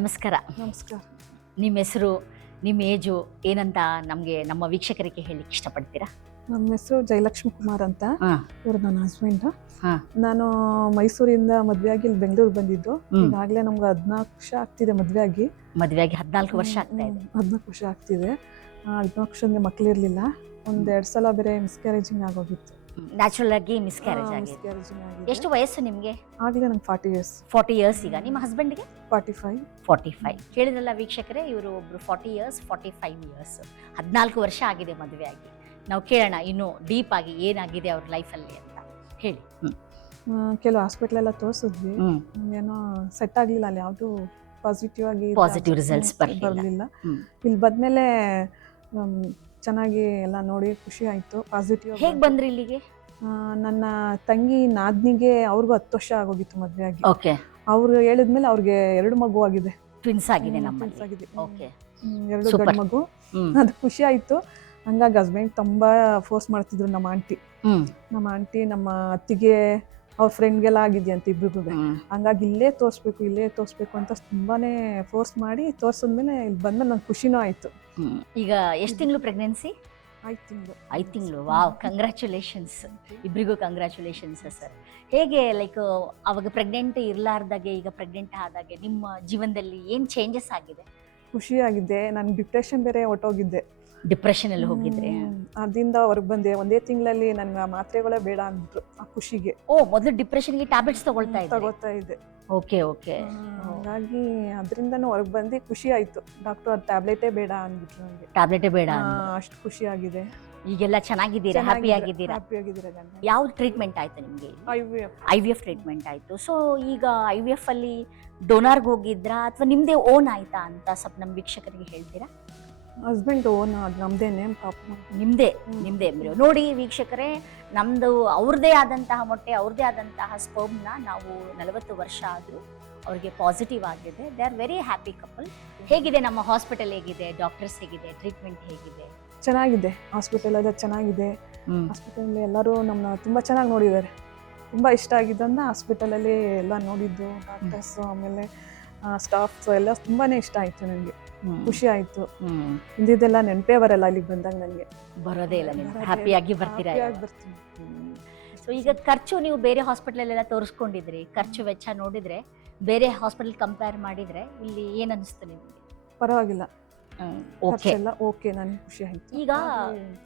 ನಮಸ್ಕಾರ. ನಮಸ್ಕಾರ. ನಿಮ್ಮ ಹೆಸರು, ನಿಮ್ಮ ಏಜು ಏನಂತ ನಮಗೆ ನಮ್ಮ ವೀಕ್ಷಕರಿಗೆ ಹೇಳಲಿಕ್ಕೆ ಇಷ್ಟಪಡ್ತೀರಾ? ನಮ್ಮ ಹೆಸರು ಜಯಲಕ್ಷ್ಮಿ ಕುಮಾರ್ ಅಂತ. ಇವರು ನನ್ನ ಹಸ್ಬೆಂಡ್. ನಾನು ಮೈಸೂರಿಂದ ಮದುವೆಯಾಗಿ ಇಲ್ಲಿ ಬೆಂಗಳೂರು ಬಂದಿದ್ದು. ಈಗಾಗಲೇ ನಮ್ಗೆ 14 ವರ್ಷ ಆಗ್ತಿದೆ ಮದುವೆಯಾಗಿ. 14 ವರ್ಷ ಆಗ್ತಾ ಇದೆ. 14 ವರ್ಷ ಆಗ್ತಿದೆ. 14 ವರ್ಷದಿಂದ ಮಕ್ಕಳಿರಲಿಲ್ಲ. 1-2 ಸಲ ಬೇರೆ ಮಿಸ್ಕ್ಯಾರೇಜಿಂಗ್ ಆಗೋಗಿತ್ತು. ನ್ಯಾಚುರಲ್ ಆಗಿ ಮಿಸ್ಕ್ಯಾರೇಜ್ ಆಗಿದೆ. ಎಷ್ಟು ವಯಸ್ಸು ನಿಮಗೆ? ಆಗಲೇ ನಂಗೆ 40 ಇಯರ್ಸ್. 40 ಇಯರ್ಸ್. ಈಗ ನಿಮ್ಮ ಹಸ್ಬೆಂಡ್ಗೆ 45. ಕೇಳಿದ್ರಲ್ಲ ವೀಕ್ಷಕರೇ, ಇವರು ಒಬ್ರು 40 ಇಯರ್ಸ್, 45 ಇಯರ್ಸ್. 14 ವರ್ಷ ಆಗಿದೆ ಮದುವೆಯಾಗಿ. ನಾವು ಕೇಳೋಣ ಇನ್ನು ಡೀಪ್ ಆಗಿ ಏನಾಗಿದೆ ಅವ್ರ ಲೈಫಲ್ಲಿ ಅಂತ ಹೇಳಿ. ಕೆಲವು ಹಾಸ್ಪಿಟ್ಲೆಲ್ಲ ತೋರಿಸಿದ್ವಿ, ಏನೋ ಸೆಟ್ ಆಗಲಿಲ್ಲ. ಅಲ್ಲಿ ಯಾವುದು ಪಾಸಿಟಿವ್ ರಿಸಲ್ಟ್ಸ್ ಬರಲಿಲ್ಲ. ಇಲ್ಲಿ ಬಂದ್ಮೇಲೆ ಚೆನ್ನಾಗಿ ಎಲ್ಲ ನೋಡಿ ಖುಷಿ ಆಯಿತು. ಪಾಸಿಟಿವ್. ಹೇಗೆ ಬಂದ್ರಿ ಇಲ್ಲಿಗೆ? ನನ್ನ ತಂಗಿ ನಾದ್ನಿಗೆ ಅವ್ರಿಗೂ 10 ವರ್ಷ ಆಗೋಗಿತ್ತು ಮದುವೆಯಾಗಿ. ಓಕೆ. ಅವ್ರು ಹೇಳಿದ್ಮೇಲೆ ಅವ್ರಿಗೆ 2 ಮಗು ಆಗಿದೆ. ಟ್ವಿನ್ಸ್ ಆಗಿದೆ. ಆಗಿದೆ. ಓಕೆ. 2 ಗಂಡು ಮಗು. ಅದು ಖುಷಿ ಆಯಿತು. ಹಂಗಾಗಿ ಹಸ್ಬೆಂಡ್ ತುಂಬ ಫೋರ್ಸ್ ಮಾಡ್ತಿದ್ರು. ನಮ್ಮ ಆಂಟಿ ನಮ್ಮ ಅತ್ತಿಗೆ ಅವ್ರ ಫ್ರೆಂಡ್ಗೆಲ್ಲ ಆಗಿದೆಯಂತ ಇಬ್ರಿಗೂ. ಹಂಗಾಗಿ ಇಲ್ಲೇ ತೋರಿಸ್ಬೇಕು ಅಂತ ತುಂಬಾನೇ ಫೋರ್ಸ್ ಮಾಡಿ ತೋರಿಸಿದ್ಮೇಲೆ ಇಲ್ಲಿ ಬಂದ್ಮೇಲೆ ನಂಗೆ ಖುಷಿನೂ ಆಯಿತು. ಈಗ ಎಷ್ಟು ತಿಂಗಳು ಪ್ರೆಗ್ನೆನ್ಸಿ? 5 ತಿಂಗಳು. ವಾವ್, ಕಂಗ್ರ್ಯಾಚುಲೇಷನ್ಸ್ ಇಬ್ರಿಗೂ. Congratulations sir. ಹೇಗೆ ಅವಾಗ ಪ್ರೆಗ್ನೆಂಟ್ ಇರಲಾರ್ದಾಗೆ ಈಗ ಪ್ರೆಗ್ನೆಂಟ್ ಆದಾಗೆ ನಿಮ್ಮ ಜೀವನದಲ್ಲಿ ಏನು ಚೇಂಜಸ್ ಆಗಿದೆ? ಖುಷಿಯಾಗಿದೆ. ನಾನು ಡಿಪ್ರೆಷನ್ ಬೇರೆ ಹೊಟ್ಟೋಗಿದ್ದೆ. ಡಿಪ್ರೆಷನ್ ಅಲ್ಲಿ ಹೋಗಿದ್ರೆ ಅದರಿಂದ ಹೊರಗೆ ಬಂದೆ. 1 ತಿಂಗಳಲ್ಲಿ ನನ್ಗೆ ಮಾತ್ರೆಗಳೇ ಬೇಡ ಅಂದ್ರು ಆ ಖುಷಿಗೆ. ಮೊದಲು ಡಿಪ್ರೆಷನ್ಗೆ ಟ್ಯಾಬ್ಲೆಟ್ಸ್ ತಗೋತಾ ಇದ್ದೆ. ಓಕೆ. ಹಾಗಾಗಿ ಅದರಿಂದನೂ ಹೊರಗೆ ಬಂದು ಖುಷಿ ಆಯ್ತು. ಡಾಕ್ಟರ್ ಟ್ಯಾಬ್ಲೆಟೇ ಬೇಡ ಅಂದ್ಬಿಟ್ರು ನನಗೆ. ಟ್ಯಾಬ್ಲೆಟೇ ಬೇಡ. ಅಷ್ಟು ಖುಷಿ ಆಗಿದೆ. ಈಗೆಲ್ಲ ಚೆನ್ನಾಗಿದ್ದೀರಾ? ಹ್ಯಾಪಿ ಆಗಿದ್ದೀರಾ? ಯಾವ ಟ್ರೀಟ್ಮೆಂಟ್ ಆಯ್ತು ನಿಮಗೆ? IVF ಟ್ರೀಟ್ಮೆಂಟ್ ಆಯ್ತು. ಸೊ ಈಗ IVF ಅಲ್ಲಿ ಡೋನಾರ್ಗೆ ಹೋಗಿದ್ರಾ ಅಥವಾ ನಿಮ್ದೇ ಓನ್ ಆಯ್ತಾ ಅಂತ ಸ್ವಲ್ಪ ನಮ್ಮ ವೀಕ್ಷಕರಿಗೆ ಹೇಳ್ತೀರಾ? Husband own. ಅದು ನಮ್ದೇನೆ. ನಿಮ್ದೇ ಎಂಬ್ರಿಯೋ. ನೋಡಿ ವೀಕ್ಷಕರೇ, ನಮ್ದು ಅವ್ರದ್ದೇ ಆದಂತಹ ಮೊಟ್ಟೆ, ಅವ್ರದ್ದೇ ಆದಂತಹ ಸ್ಪರ್ಮ್ನ ನಾವು 40 ವರ್ಷ ಆದರೂ ಅವ್ರಿಗೆ ಪಾಸಿಟಿವ್ ಆಗಿದೆ. They are very happy couple. ಹೇಗಿದೆ ನಮ್ಮ ಹಾಸ್ಪಿಟಲ್? ಹೇಗಿದೆ ಡಾಕ್ಟರ್ಸ್? ಹೇಗಿದೆ ಟ್ರೀಟ್ಮೆಂಟ್? ಹೇಗಿದೆ? ಚೆನ್ನಾಗಿದೆ. ಹಾಸ್ಪಿಟಲ್ ಎಲ್ಲ ಚೆನ್ನಾಗಿದೆ. ಹಾಸ್ಪಿಟಲ್ ಎಲ್ಲರೂ ನಮ್ಮನ್ನ ತುಂಬ ಚೆನ್ನಾಗಿ ನೋಡಿದ್ದಾರೆ. ತುಂಬ ಇಷ್ಟ ಆಗಿದ್ದಂತ ಹಾಸ್ಪಿಟಲಲ್ಲಿ ಎಲ್ಲ ನೋಡಿದ್ದು ಡಾಕ್ಟರ್ಸ್, ಆಮೇಲೆ ಸ್ಟಾಫ್ಸ್ ಎಲ್ಲ ತುಂಬಾ ಇಷ್ಟ ಆಯಿತು ನನಗೆ. ಖುಷಿ ಆಯಿತು. ಹಿಂದಿದ್ದೆಲ್ಲ ನೆನಪೇ ಬರಲ್ಲ ಇಲ್ಲಿಗೆ ಬಂದಾಗ. ನನಗೆ ಬರೋದೇ ಇಲ್ಲ. ನೀವು ಹ್ಯಾಪಿಯಾಗಿ ಬರ್ತೀರಾ? ಬರ್ತೀನಿ. ಸೊ ಈಗ ಖರ್ಚು, ನೀವು ಬೇರೆ ಹಾಸ್ಪಿಟಲೆಲ್ಲ ತೋರಿಸ್ಕೊಂಡಿದ್ರಿ, ಖರ್ಚು ವೆಚ್ಚ ನೋಡಿದರೆ ಬೇರೆ ಹಾಸ್ಪಿಟಲ್ ಕಂಪೇರ್ ಮಾಡಿದರೆ ಇಲ್ಲಿ ಏನು ಅನಿಸ್ತು ನಿಮಗೆ? ಪರವಾಗಿಲ್ಲ. ಓಕೆ. ನನಗೆ ಖುಷಿ ಆಯಿತು. ಈಗ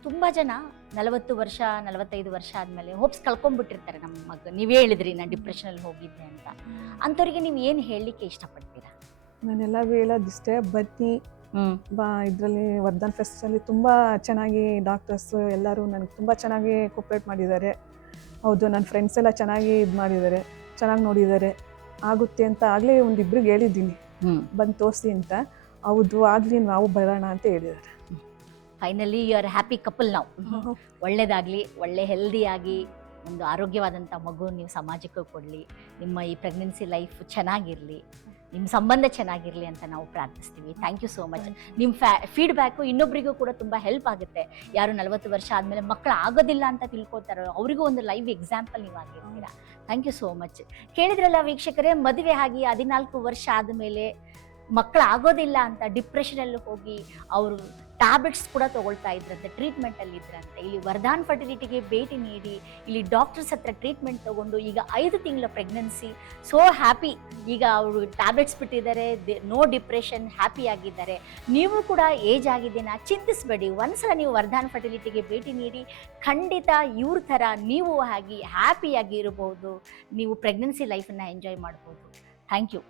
ತುಂಬ ಜನ 40 ವರ್ಷ 45 ವರ್ಷ ಆದಮೇಲೆ ಹೋಪ್ಸ್ ಕಳ್ಕೊಂಡ್ಬಿಟ್ಟಿರ್ತಾರೆ. ನಮ್ಮ ಮಗ, ನೀವೇ ಹೇಳಿದ್ರಿ ನಾನು ಡಿಪ್ರೆಷನಲ್ಲಿ ಹೋಗಿದ್ದೆ ಅಂತ. ಅಂಥವ್ರಿಗೆ ನೀವು ಏನು ಹೇಳಲಿಕ್ಕೆ ಇಷ್ಟಪಡ್ತೀರಾ? ನಾನೆಲ್ಲರಿಗೂ ಹೇಳೋದಿಷ್ಟೇ, ಬನ್ನಿ. ಇದರಲ್ಲಿ ವರ್ಧನ್ ಫೆಸ್ಟಲ್ಲಿ ತುಂಬ ಚೆನ್ನಾಗಿ ಡಾಕ್ಟರ್ಸ್ ಎಲ್ಲರೂ ನನಗೆ ತುಂಬ ಚೆನ್ನಾಗಿ ಕೋಪ್ರೇಟ್ ಮಾಡಿದ್ದಾರೆ. ಹೌದು, ನನ್ನ ಫ್ರೆಂಡ್ಸ್ ಎಲ್ಲ ಚೆನ್ನಾಗಿ ಇದು ಮಾಡಿದ್ದಾರೆ, ಚೆನ್ನಾಗಿ ನೋಡಿದ್ದಾರೆ. ಆಗುತ್ತೆ ಅಂತ ಆಗಲೇ 1-2 ಹೇಳಿದ್ದೀನಿ, ಬಂದು ತೋರಿಸಿ ಅಂತ. ಹೌದು, ಆಗಲಿ, ನಾವು ಬರೋಣ ಅಂತ ಹೇಳಿದ್ದಾರೆ. Finally you are happy couple. ನಾವು ಒಳ್ಳೇದಾಗಲಿ, ಒಳ್ಳೆ ಹೆಲ್ದಿಯಾಗಿ ಒಂದು ಆರೋಗ್ಯವಾದಂಥ ಮಗು ನೀವು ಸಮಾಜಕ್ಕೂ ಕೊಡಲಿ. ನಿಮ್ಮ ಈ ಪ್ರೆಗ್ನೆನ್ಸಿ ಲೈಫ್ ಚೆನ್ನಾಗಿರಲಿ, ನಿಮ್ಮ ಸಂಬಂಧ ಚೆನ್ನಾಗಿರಲಿ ಅಂತ ನಾವು ಪ್ರಾರ್ಥಿಸ್ತೀವಿ. Thank you so much. ನಿಮ್ಮ ಫೀಡ್ಬ್ಯಾಕು ಇನ್ನೊಬ್ಬರಿಗೂ ಕೂಡ ತುಂಬ ಹೆಲ್ಪ್ ಆಗುತ್ತೆ. ಯಾರು 40 ವರ್ಷ ಆದಮೇಲೆ ಮಕ್ಕಳು ಆಗೋದಿಲ್ಲ ಅಂತ ತಿಳ್ಕೊತಾರೋ ಅವರಿಗೂ ಒಂದು ಲೈವ್ ಎಕ್ಸಾಂಪಲ್ ನೀವು ಆಗಿರ್ತೀರಾ. Thank you so much. ಕೇಳಿದ್ರಲ್ಲ ವೀಕ್ಷಕರೇ, ಮದುವೆ ಆಗಿ 14 ವರ್ಷ ಆದಮೇಲೆ ಮಕ್ಕಳು ಆಗೋದಿಲ್ಲ ಅಂತ ಡಿಪ್ರೆಷನಲ್ಲಿ ಹೋಗಿ ಅವರು ಟ್ಯಾಬ್ಲೆಟ್ಸ್ ಕೂಡ ತೊಗೊಳ್ತಾ ಇದ್ರಂತೆ, ಟ್ರೀಟ್ಮೆಂಟಲ್ಲಿ ಇದ್ರಂತೆ. ಇಲ್ಲಿ ವರ್ಧಾನ್ ಫರ್ಟಿಲಿಟಿಗೆ ಭೇಟಿ ನೀಡಿ ಇಲ್ಲಿ ಡಾಕ್ಟರ್ಸ್ ಹತ್ರ ಟ್ರೀಟ್ಮೆಂಟ್ ತೊಗೊಂಡು ಈಗ 5 ತಿಂಗಳ ಪ್ರೆಗ್ನೆನ್ಸಿ. So happy. ಈಗ ಅವರು ಟ್ಯಾಬ್ಲೆಟ್ಸ್ ಬಿಟ್ಟಿದ್ದಾರೆ, ನೋ ಡಿಪ್ರೆಷನ್, ಹ್ಯಾಪಿ ಆಗಿದ್ದಾರೆ. ನೀವು ಕೂಡ ಏಜ್ ಆಗಿದ್ದೇನಾ ಚಿಂತಿಸಬೇಡಿ. ಒಂದ್ಸಲ ನೀವು ವರ್ಧಾನ್ ಫರ್ಟಿಲಿಟಿಗೆ ಭೇಟಿ ನೀಡಿ, ಖಂಡಿತ ಇವ್ರ ಥರ ನೀವು ಆಗಿ ಹ್ಯಾಪಿಯಾಗಿ ಇರಬಹುದು. ನೀವು ಪ್ರೆಗ್ನೆನ್ಸಿ ಲೈಫನ್ನು ಎಂಜಾಯ್ ಮಾಡ್ಬೋದು. Thank you.